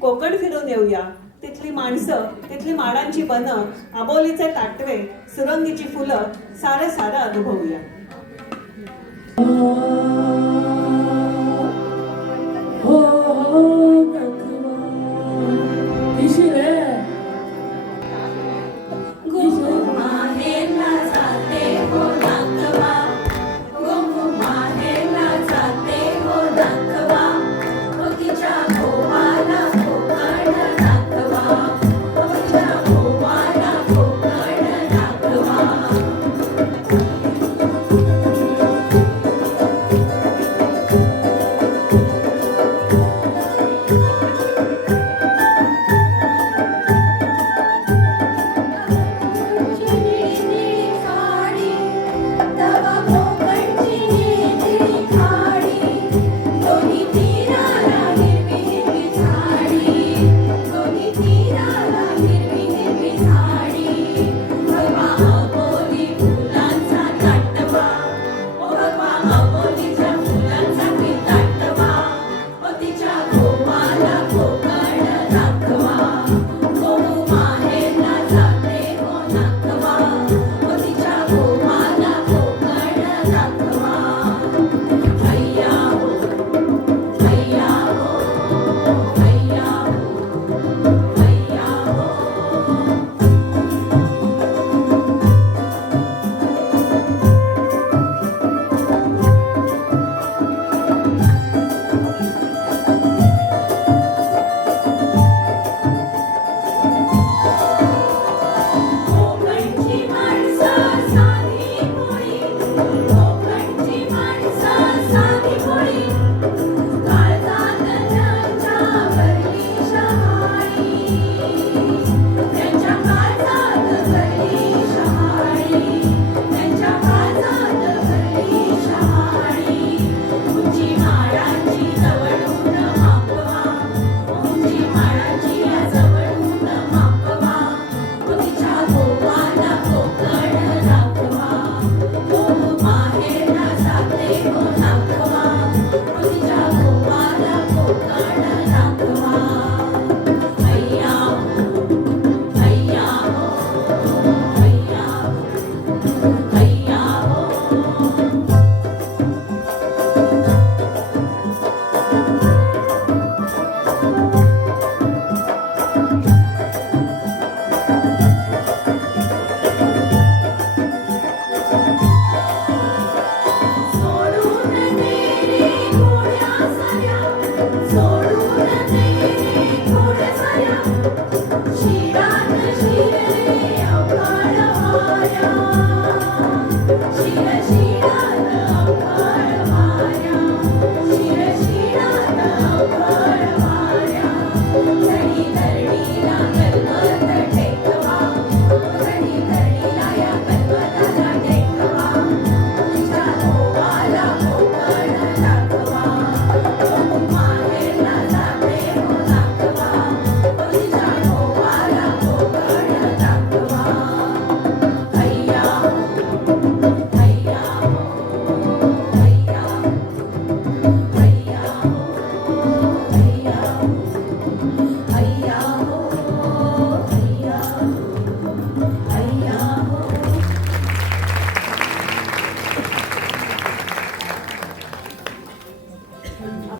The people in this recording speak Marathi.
कोकण फिरून येऊया. तिथली माणसं तिथली माडांची बनं आबोलीचे ताटवे सुरंगीची फुलं सारं सारं अनुभवूया.